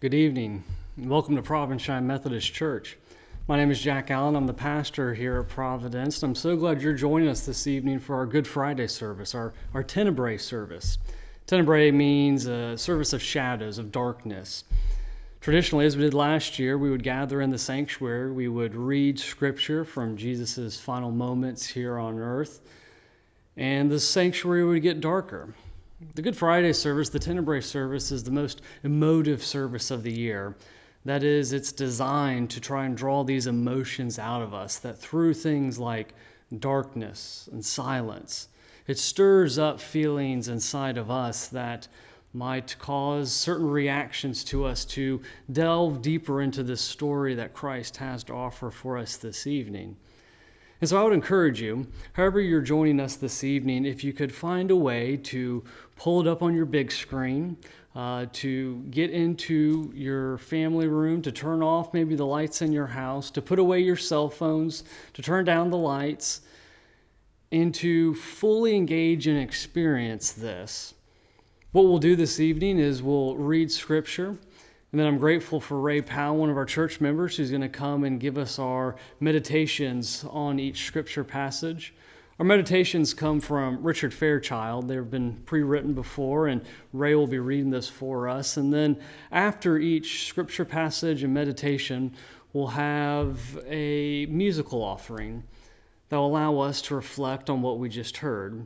Good evening, and welcome to Provincetown Methodist Church. My name is Jack Allen. I'm the pastor here at Providence. I'm so glad you're joining us this evening for our Good Friday service, our Tenebrae service. Tenebrae means a service of shadows, of darkness. Traditionally, as we did last year, we would gather in the sanctuary. We would read scripture from Jesus' final moments here on earth, and the sanctuary would get darker. The Good Friday service, the Tenebrae service, is the most emotive service of the year. That is, it's designed to try and draw these emotions out of us, that through things like darkness and silence, it stirs up feelings inside of us that might cause certain reactions to us to delve deeper into this story that Christ has to offer for us this evening. And so I would encourage you, however you're joining us this evening, if you could find a way to pull it up on your big screen, to get into your family room, to turn off maybe the lights in your house, to put away your cell phones, to turn down the lights, and to fully engage and experience this. What we'll do this evening is we'll read Scripture. And then I'm grateful for Ray Powell, one of our church members, who's going to come and give us our meditations on each scripture passage. Our meditations come from Richard Fairchild. They've been pre-written before, and Ray will be reading this for us. And then after each scripture passage and meditation, we'll have a musical offering that will allow us to reflect on what we just heard.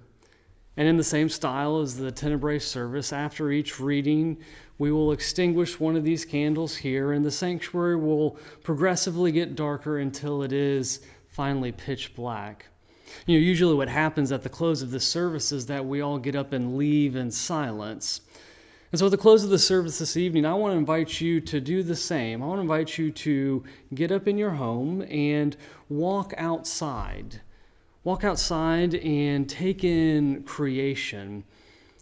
And in the same style as the Tenebrae service, after each reading, we will extinguish one of these candles here, and the sanctuary will progressively get darker until it is finally pitch black. Usually what happens at the close of this service is that we all get up and leave in silence. And so at the close of the service this evening, I want to invite you to do the same. I want to invite you to get up in your home and walk outside. Walk outside and take in creation.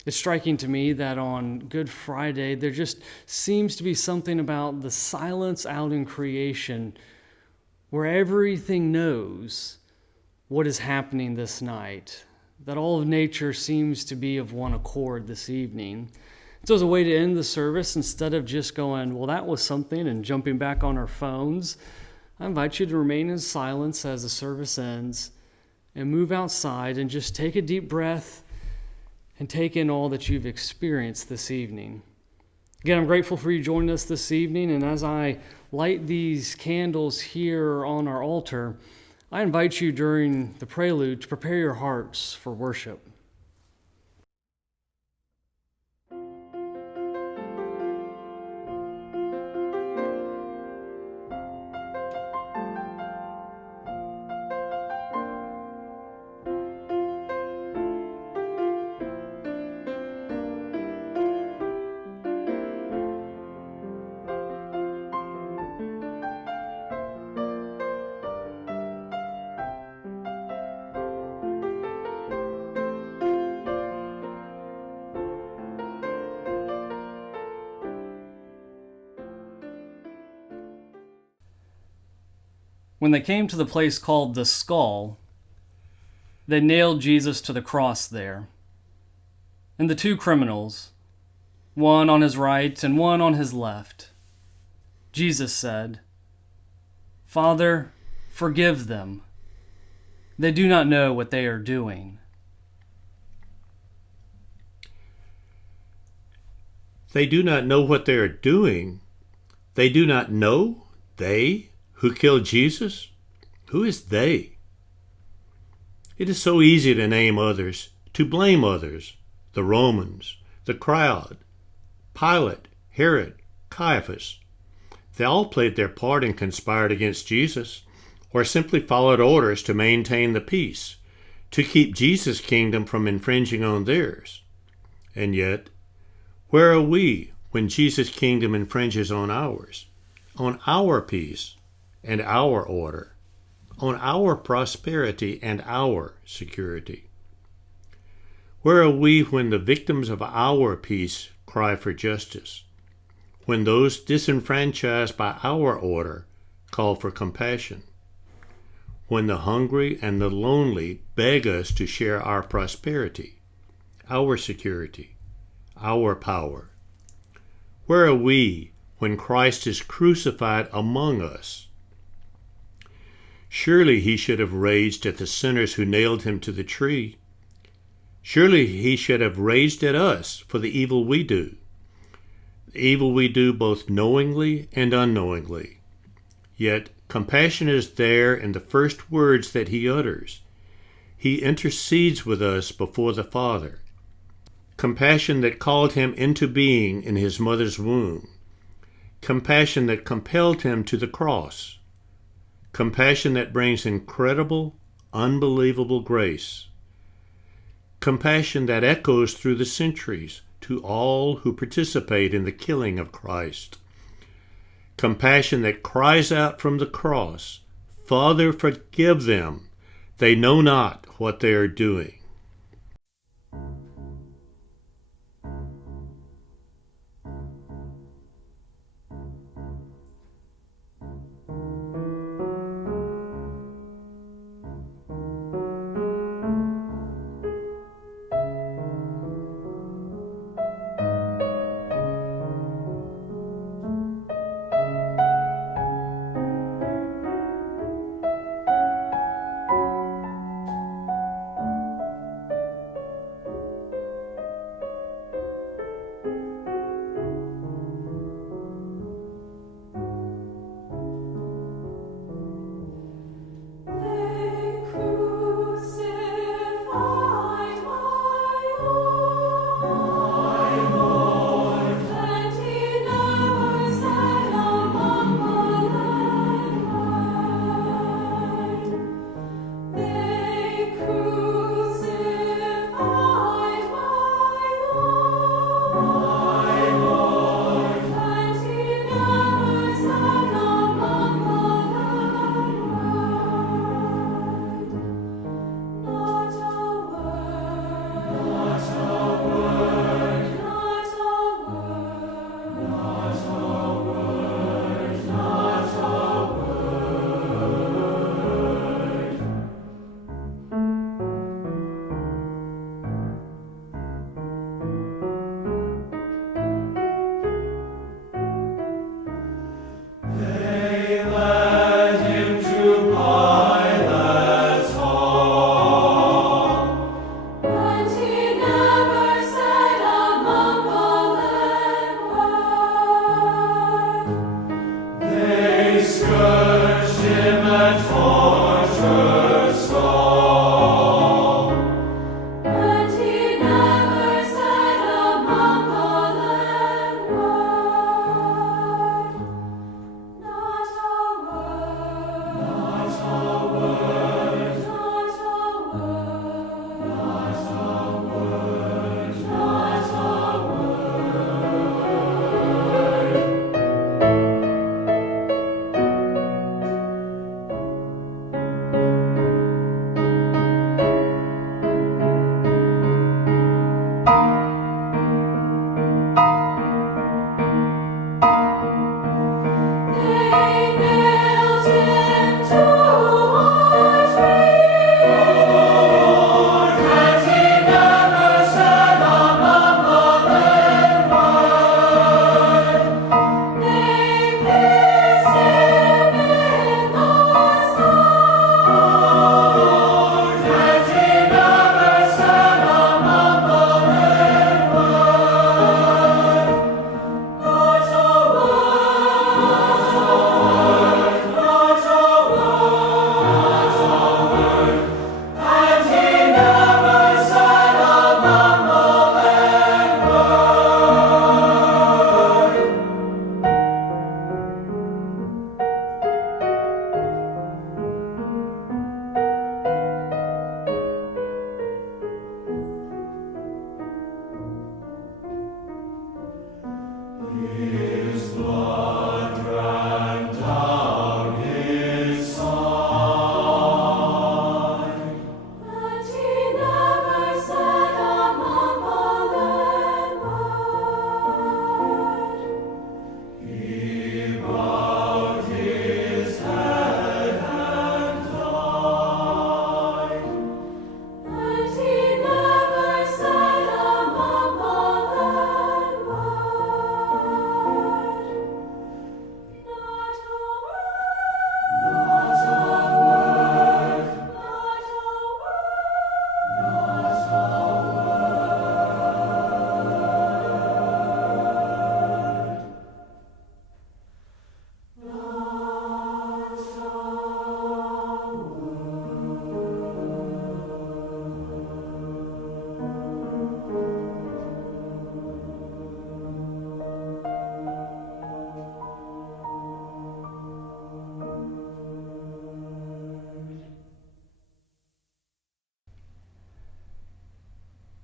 It's striking to me that on Good Friday, there just seems to be something about the silence out in creation where everything knows what is happening this night, that all of nature seems to be of one accord this evening. So as a way to end the service, instead of just going, well, that was something, and jumping back on our phones, I invite you to remain in silence as the service ends and move outside and just take a deep breath and take in all that you've experienced this evening. Again, I'm grateful for you joining us this evening, and as I light these candles here on our altar, I invite you during the prelude to prepare your hearts for worship. When they came to the place called the Skull, they nailed Jesus to the cross there. And the two criminals, one on his right and one on his left, Jesus said, "Father, forgive them. They do not know what they are doing." They do not know what they are doing. They do not know? They who killed Jesus? Who is they? It is so easy to name others, to blame others, the Romans, the crowd, Pilate, Herod, Caiaphas. They all played their part and conspired against Jesus, or simply followed orders to maintain the peace, to keep Jesus' kingdom from infringing on theirs. And yet, where are we when Jesus' kingdom infringes on ours, on our peace and our order, on our prosperity and our security? Where are we when the victims of our peace cry for justice, when those disenfranchised by our order call for compassion, when the hungry and the lonely beg us to share our prosperity, our security, our power? Where are we when Christ is crucified among us. Surely he should have raged at the sinners who nailed him to the tree. Surely he should have raged at us for the evil we do. The evil we do both knowingly and unknowingly. Yet compassion is there in the first words that he utters. He intercedes with us before the Father. Compassion that called him into being in his mother's womb. Compassion that compelled him to the cross. Compassion that brings incredible, unbelievable grace. Compassion that echoes through the centuries to all who participate in the killing of Christ. Compassion that cries out from the cross, "Father, forgive them. They know not what they are doing."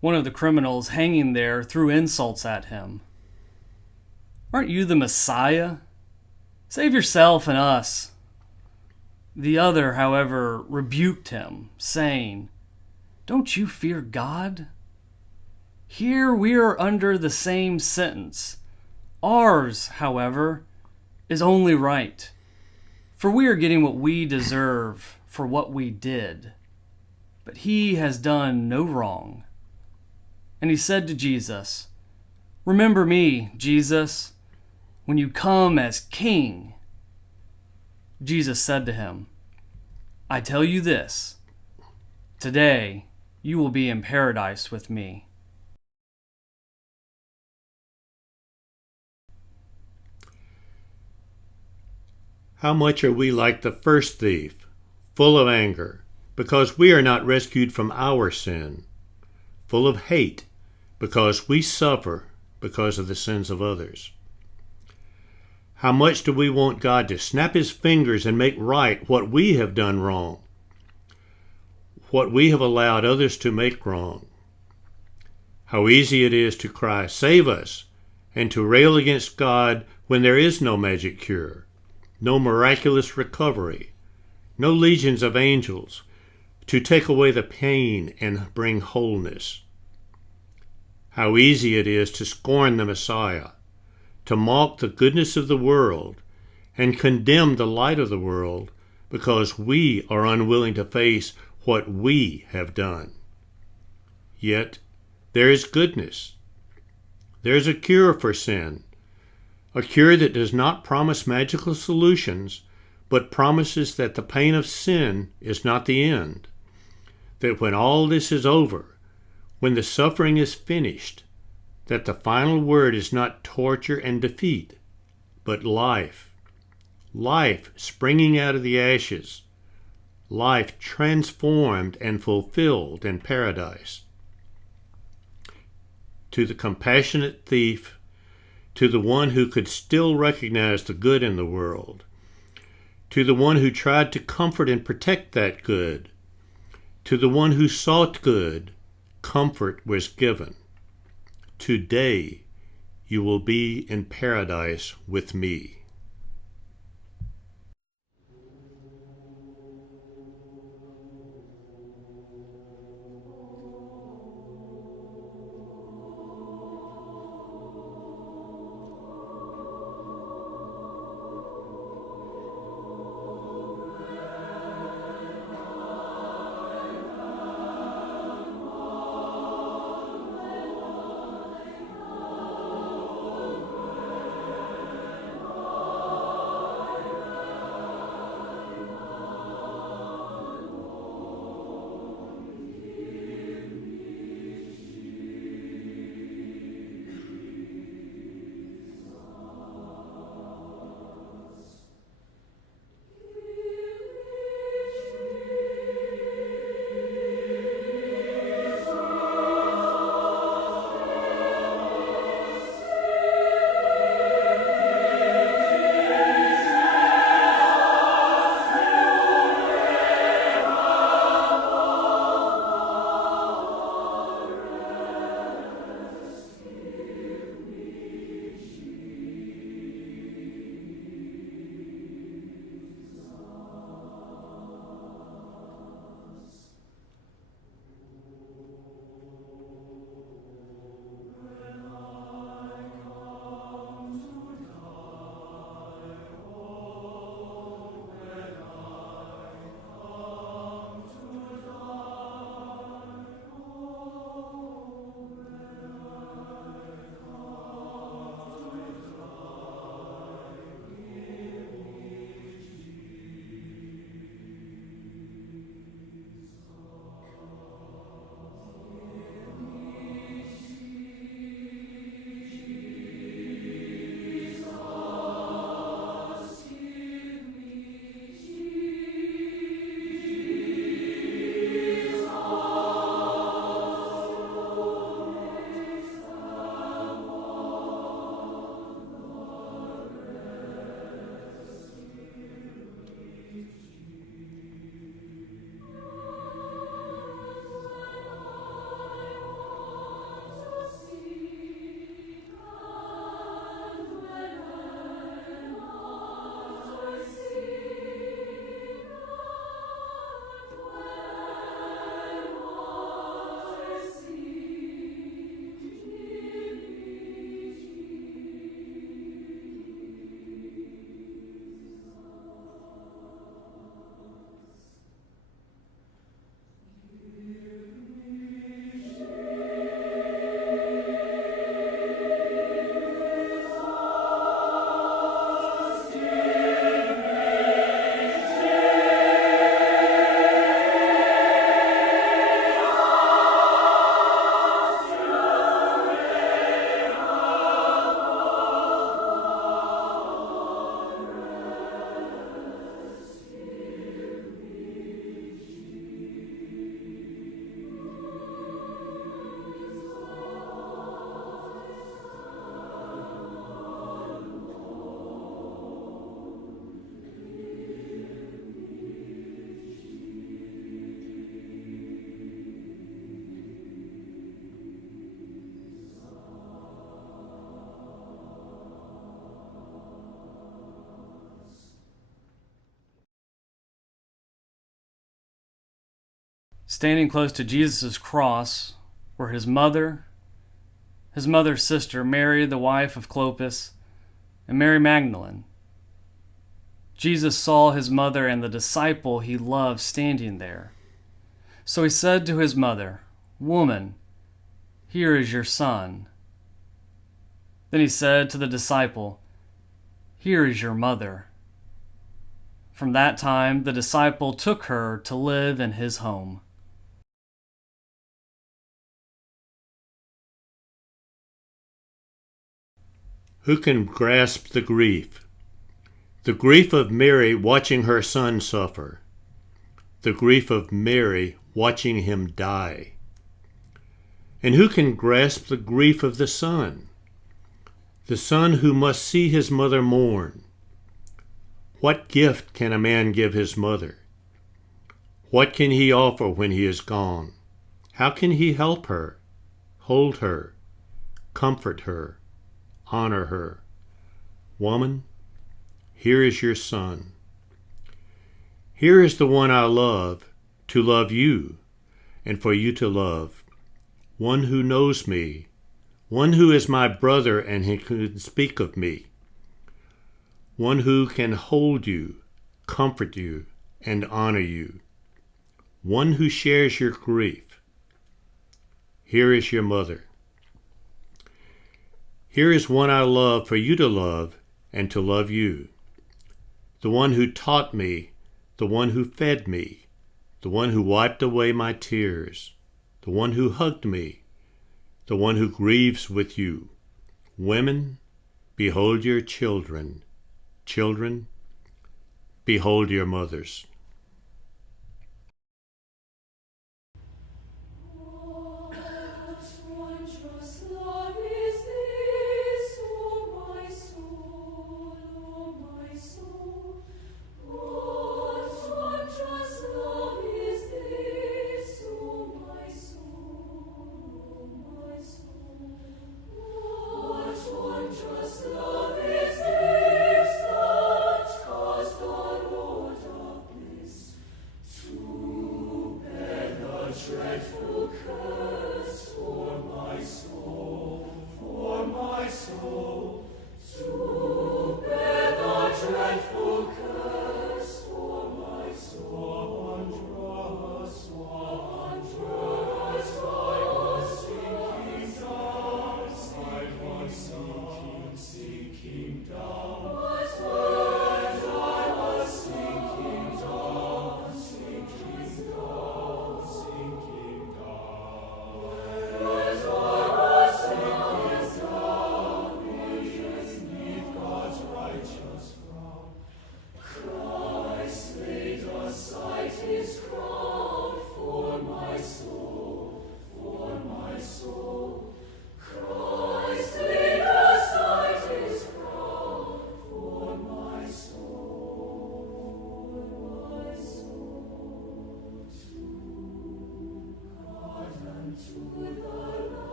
One of the criminals hanging there threw insults at him. "Aren't you the Messiah? Save yourself and us." The other, however, rebuked him, saying, "Don't you fear God? Here we are under the same sentence. Ours, however, is only right, for we are getting what we deserve for what we did. But he has done no wrong." And he said to Jesus, "Remember me, Jesus, when you come as king." Jesus said to him, "I tell you this, today you will be in paradise with me." How much are we like the first thief, full of anger, because we are not rescued from our sin, full of hate, because we suffer because of the sins of others? How much do we want God to snap his fingers and make right what we have done wrong, what we have allowed others to make wrong? How easy it is to cry, "Save us," and to rail against God when there is no magic cure, no miraculous recovery, no legions of angels to take away the pain and bring wholeness. How easy it is to scorn the Messiah, to mock the goodness of the world, and condemn the light of the world because we are unwilling to face what we have done. Yet there is goodness. There is a cure for sin, a cure that does not promise magical solutions, but promises that the pain of sin is not the end, that when all this is over, when the suffering is finished, that the final word is not torture and defeat, but life. Life springing out of the ashes. Life transformed and fulfilled in paradise. To the compassionate thief, to the one who could still recognize the good in the world, to the one who tried to comfort and protect that good, to the one who sought good, comfort was given. Today you will be in paradise with me. Standing close to Jesus' cross were his mother's sister, Mary, the wife of Clopas, and Mary Magdalene. Jesus saw his mother and the disciple he loved standing there. So he said to his mother, "Woman, here is your son." Then he said to the disciple, "Here is your mother." From that time, the disciple took her to live in his home. Who can grasp the grief? The grief of Mary watching her son suffer. The grief of Mary watching him die. And who can grasp the grief of the son? The son who must see his mother mourn. What gift can a man give his mother? What can he offer when he is gone? How can he help her, hold her, comfort her, honor her? Woman, here is your son. Here is the one I love, to love you, and for you to love. One who knows me, one who is my brother and who can speak of me. One who can hold you, comfort you, and honor you. One who shares your grief. Here is your mother. Here is one I love for you to love and to love you. The one who taught me, the one who fed me, the one who wiped away my tears, the one who hugged me, the one who grieves with you. Women, behold your children. Children, behold your mothers.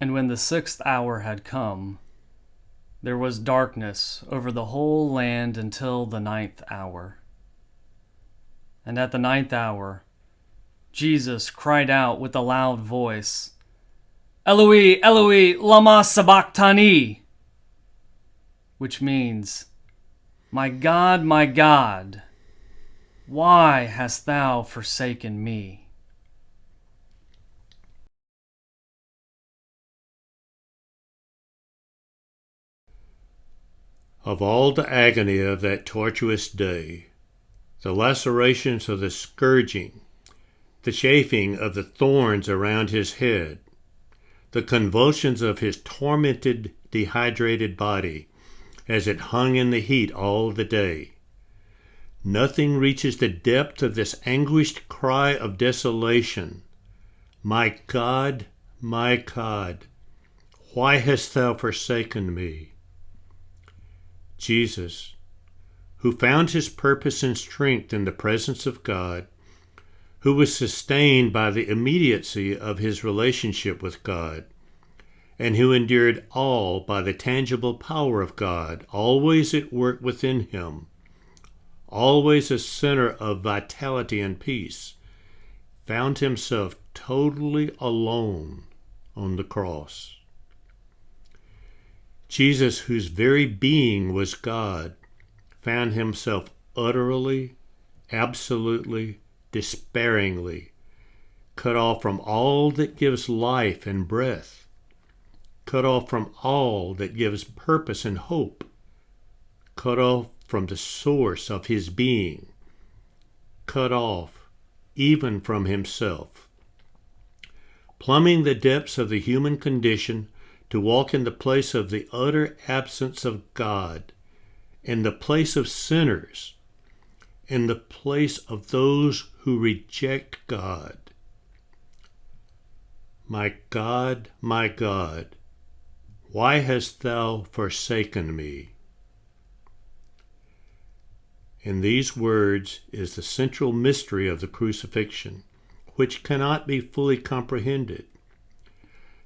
And when the 6th hour had come, there was darkness over the whole land until the 9th hour. And at the ninth hour, Jesus cried out with a loud voice, Eloi, Eloi, lama sabachthani, which means, my God, why hast thou forsaken me? Of all the agony of that tortuous day, the lacerations of the scourging, the chafing of the thorns around his head, the convulsions of his tormented, dehydrated body as it hung in the heat all the day, nothing reaches the depth of this anguished cry of desolation. My God, why hast thou forsaken me? Jesus, who found his purpose and strength in the presence of God, who was sustained by the immediacy of his relationship with God, and who endured all by the tangible power of God, always at work within him, always a center of vitality and peace, found himself totally alone on the cross. Jesus, whose very being was God, found himself utterly, absolutely, despairingly cut off from all that gives life and breath, cut off from all that gives purpose and hope, cut off from the source of his being, cut off even from himself, plumbing the depths of the human condition to walk in the place of the utter absence of God, in the place of sinners, in the place of those who reject God. My God, why hast thou forsaken me? In these words is the central mystery of the crucifixion, which cannot be fully comprehended,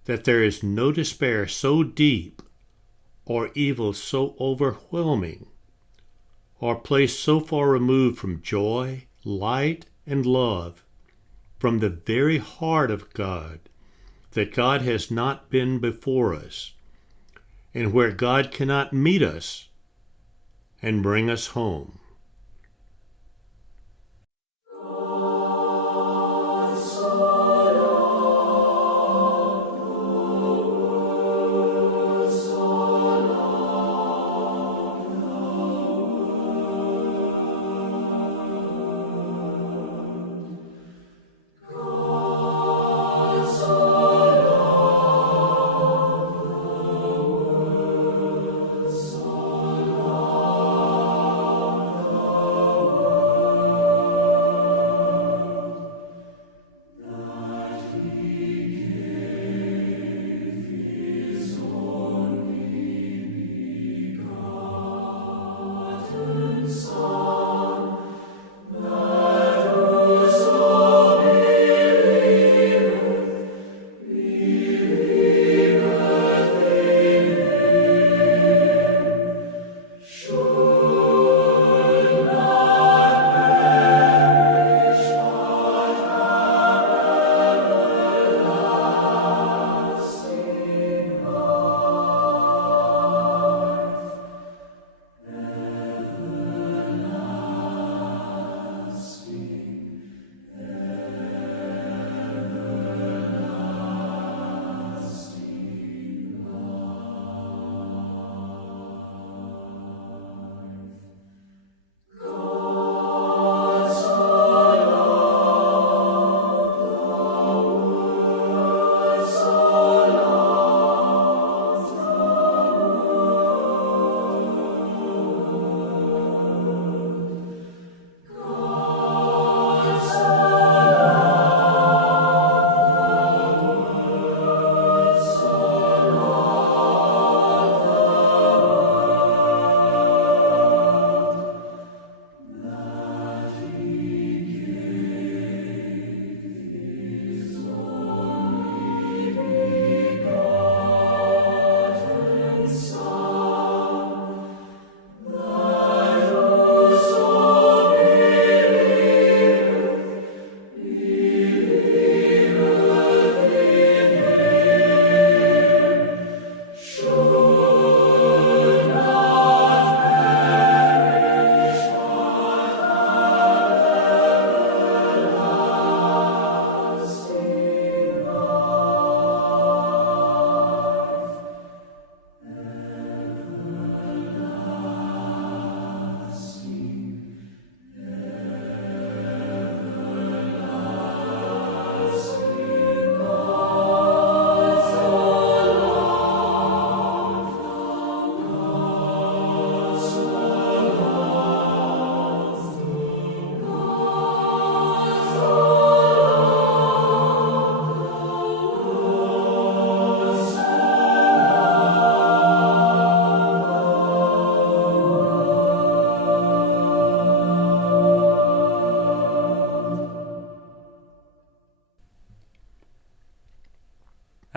that there is no despair so deep or evil so overwhelming or place so far removed from joy, light, and love from the very heart of God that God has not been before us, and where God cannot meet us and bring us home.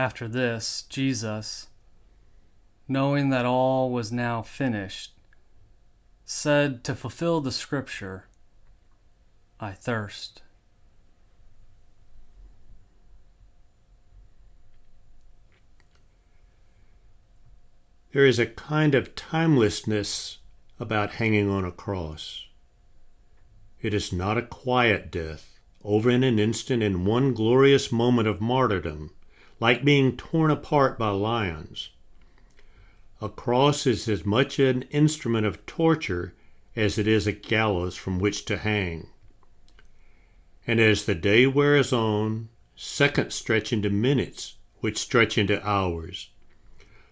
After this, Jesus, knowing that all was now finished, said to fulfill the scripture, "I thirst." There is a kind of timelessness about hanging on a cross. It is not a quiet death, over in an instant in one glorious moment of martyrdom, like being torn apart by lions. A cross is as much an instrument of torture as it is a gallows from which to hang. And as the day wears on, seconds stretch into minutes, which stretch into hours,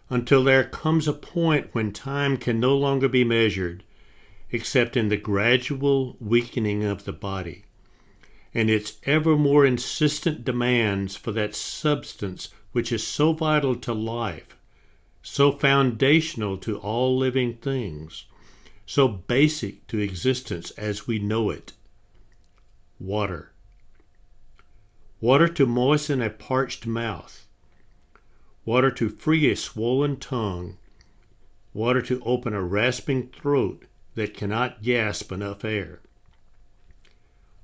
until there comes a point when time can no longer be measured, except in the gradual weakening of the body, and its ever more insistent demands for that substance which is so vital to life, so foundational to all living things, so basic to existence as we know it. Water. Water to moisten a parched mouth. Water to free a swollen tongue. Water to open a rasping throat that cannot gasp enough air.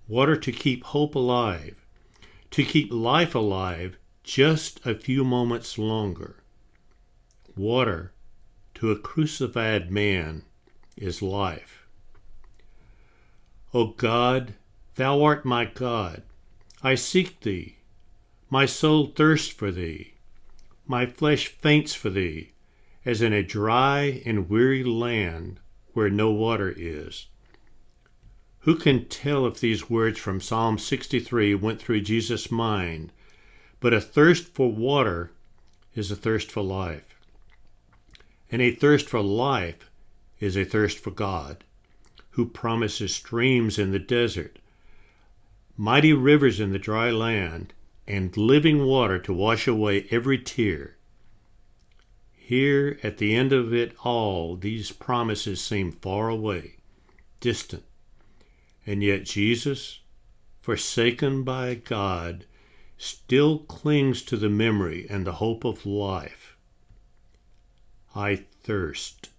Water to keep hope alive, to keep life alive just a few moments longer. Water to a crucified man is life. O God, thou art my God. I seek thee. My soul thirsts for thee. My flesh faints for thee, as in a dry and weary land where no water is. Who can tell if these words from Psalm 63 went through Jesus' mind? But a thirst for water is a thirst for life. And a thirst for life is a thirst for God, who promises streams in the desert, mighty rivers in the dry land, and living water to wash away every tear. Here, at the end of it all, these promises seem far away, distant, and yet Jesus, forsaken by God, still clings to the memory and the hope of life. I thirst.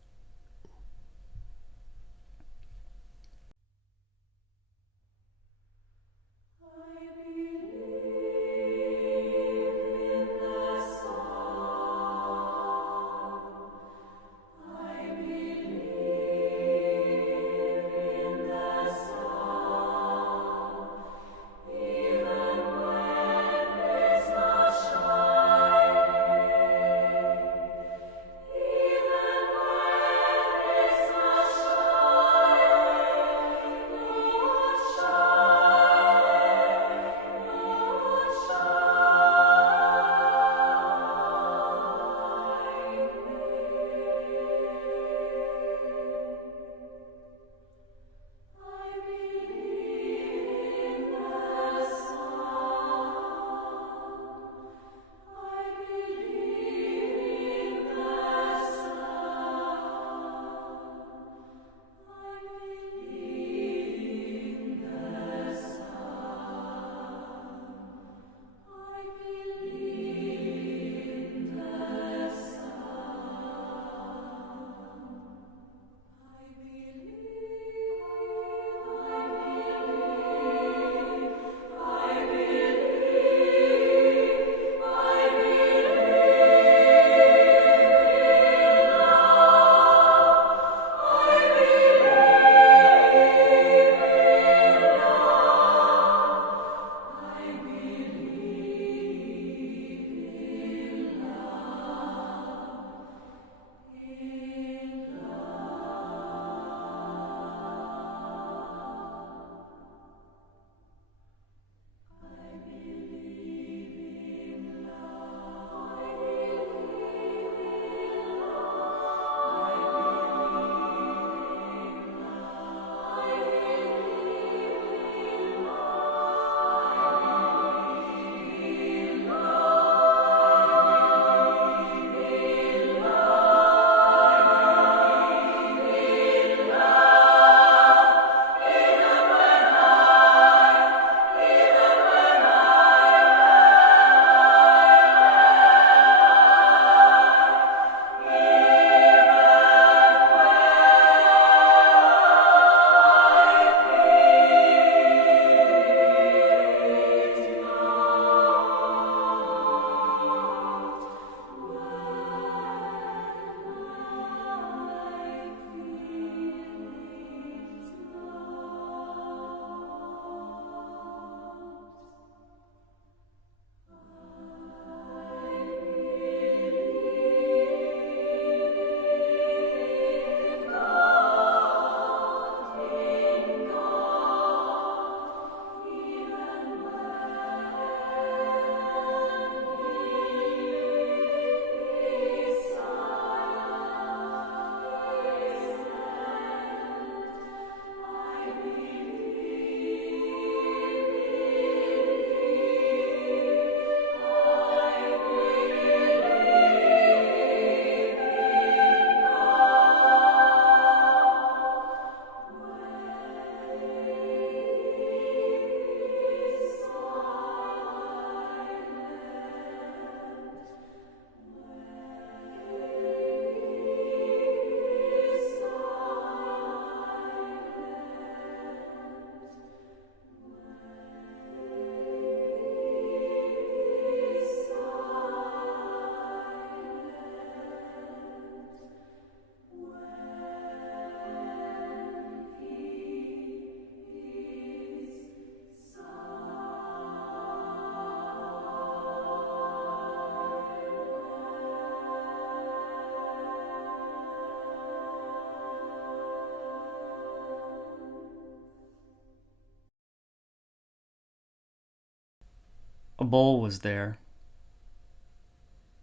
bowl was there,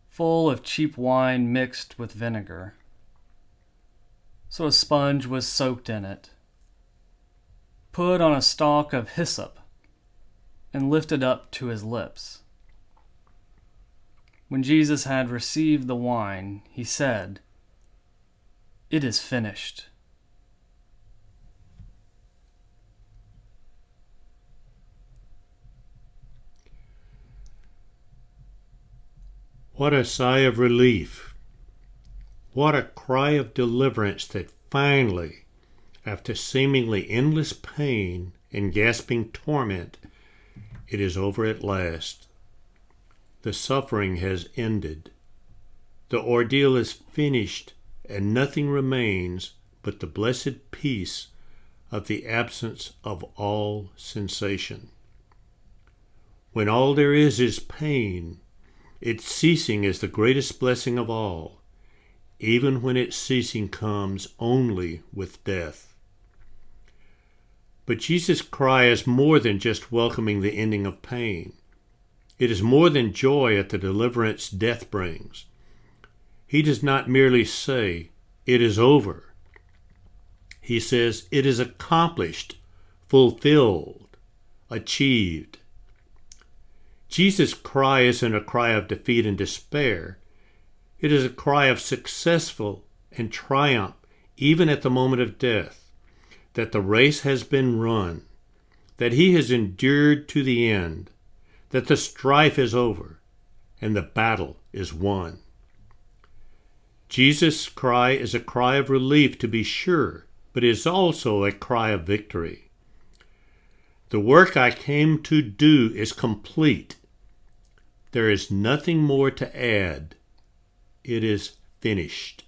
full of cheap wine mixed with vinegar. So a sponge was soaked in it, put on a stalk of hyssop, and lifted up to his lips. When Jesus had received the wine, he said, "It is finished." What a sigh of relief. What a cry of deliverance that finally, after seemingly endless pain and gasping torment, it is over at last. The suffering has ended. The ordeal is finished, and nothing remains but the blessed peace of the absence of all sensation. When all there is pain, its ceasing is the greatest blessing of all, even when its ceasing comes only with death. But Jesus' cry is more than just welcoming the ending of pain. It is more than joy at the deliverance death brings. He does not merely say, "It is over." He says, "It is accomplished, fulfilled, achieved." Jesus' cry isn't a cry of defeat and despair. It is a cry of successful and triumph, even at the moment of death, that the race has been run, that he has endured to the end, that the strife is over, and the battle is won. Jesus' cry is a cry of relief, to be sure, but it is also a cry of victory. The work I came to do is complete. There is nothing more to add. It is finished.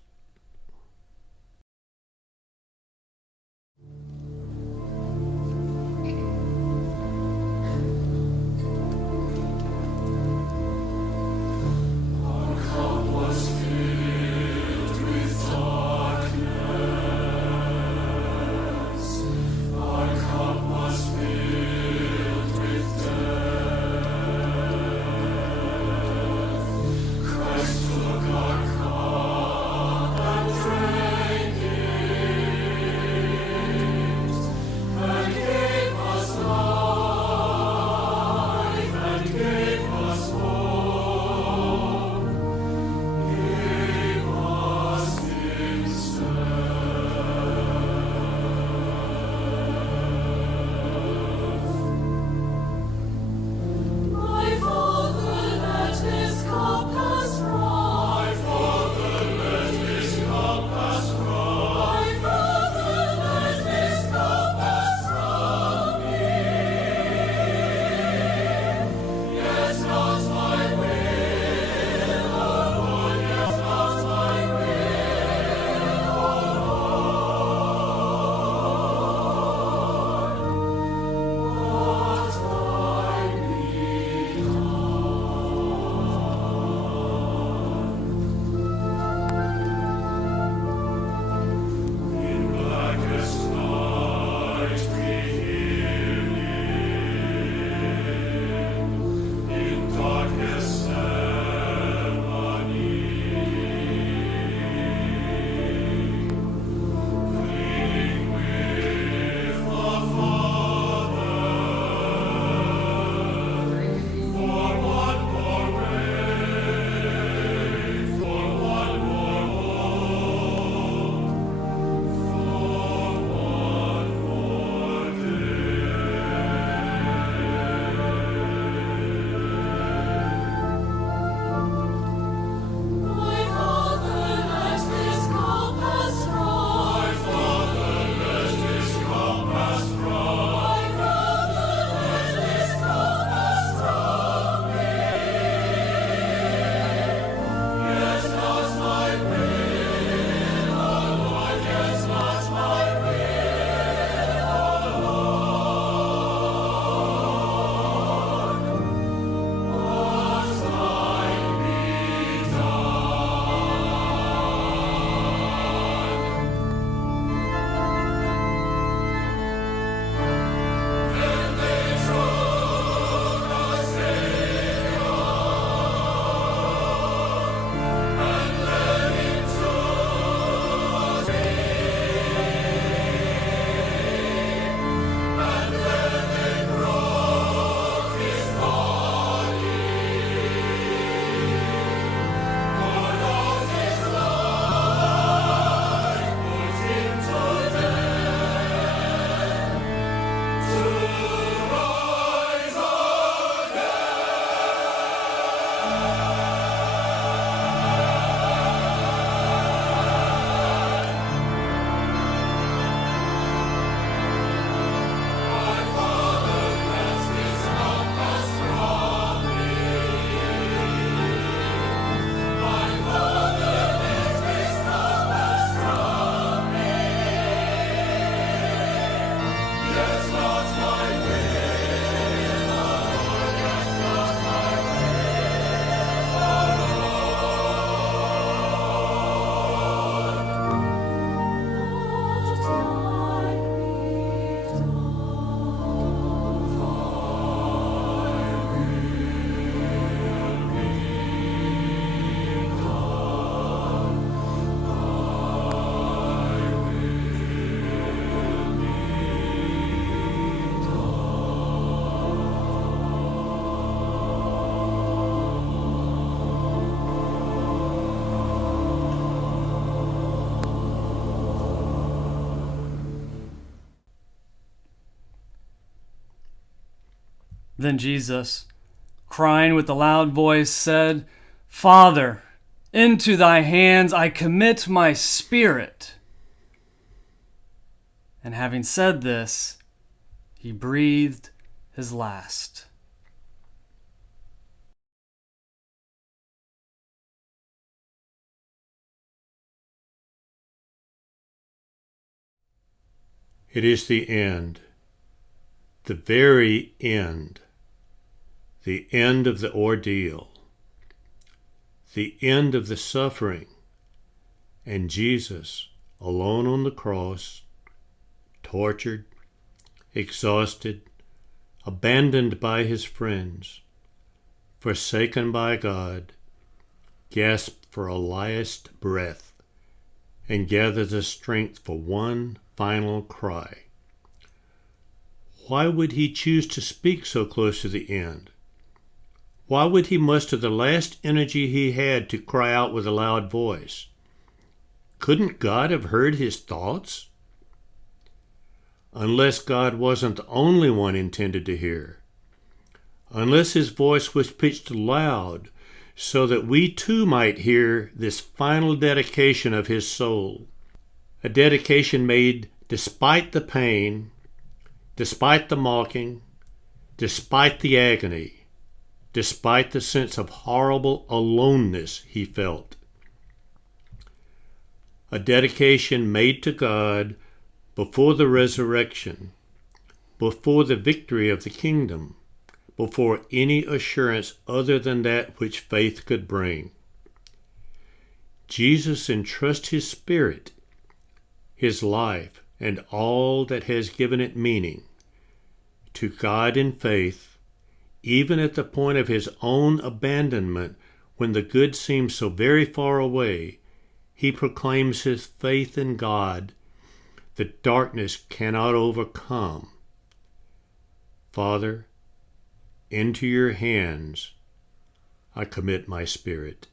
Then Jesus, crying with a loud voice, said, "Father, into thy hands I commit my spirit." And having said this, he breathed his last. It is the end, the very end, the end of the ordeal, the end of the suffering, and Jesus, alone on the cross, tortured, exhausted, abandoned by his friends, forsaken by God, gasped for a last breath and gathered the strength for one final cry. Why would he choose to speak so close to the end? Why would he muster the last energy he had to cry out with a loud voice? Couldn't God have heard his thoughts? Unless God wasn't the only one intended to hear. Unless his voice was pitched loud so that we too might hear this final dedication of his soul. A dedication made despite the pain, despite the mocking, despite the agony, despite the sense of horrible aloneness he felt. A dedication made to God before the resurrection, before the victory of the kingdom, before any assurance other than that which faith could bring. Jesus entrusts his spirit, his life, and all that has given it meaning to God in faith, even at the point of his own abandonment when the good seems so very far away. He proclaims his faith in God that darkness cannot overcome. Father, into your hands I commit my spirit.